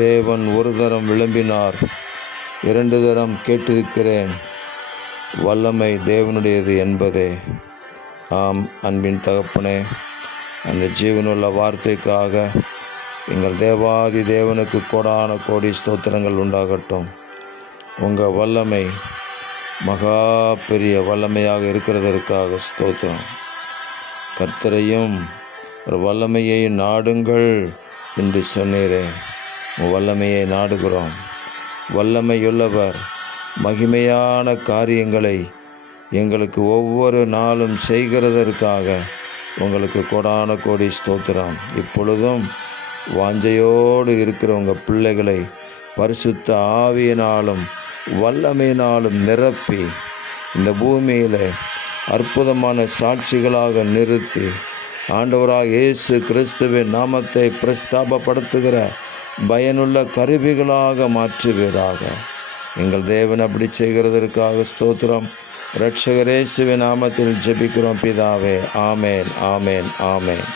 தேவன் ஒரு தரம் விளம்பினார், 2 தரம் கேட்டிருக்கிறேன், வல்லமை தேவனுடையது என்பதே. ஆம் அன்பின் தகப்பனே, அந்த ஜீவனுள்ள வார்த்தைக்காக எங்கள் தேவாதி தேவனுக்கு கோடான கோடி ஸ்தோத்திரங்கள் உண்டாகட்டும். உங்கள் வல்லமை மகா பெரிய வல்லமையாக இருக்கிறதற்காக ஸ்தோத்திரம். கர்த்தரையும் ஒரு வல்லமையை நாடுங்கள் என்று சொன்னீரே, வல்லமையை நாடுகிறோம். வல்லமையுள்ளவர் மகிமையான காரியங்களை எங்களுக்கு ஒவ்வொரு நாளும் செய்கிறதற்காக உங்களுக்கு கோடான கோடி ஸ்தோத்திரம். இப்பொழுதும் வாஞ்சையோடு இருக்கிற உங்கள் பிள்ளைகளை பரிசுத்த ஆவியினாலும் வல்லமையினாலும் நிரப்பி இந்த பூமியில் அற்புதமான சாட்சிகளாக நிறுத்தி ஆண்டவராக இயேசு கிறிஸ்துவின் நாமத்தை பிரஸ்தாபப்படுத்துகிற பயனுள்ள கருவிகளாக மாற்றுவீராக. எங்கள் தேவன் அப்படி செய்கிறதற்காக ஸ்தோத்திரம். இரட்சகர் இயேசுவின் நாமத்தில் ஜெபிக்கிறோம் பிதாவே. ஆமேன், ஆமேன், ஆமேன்.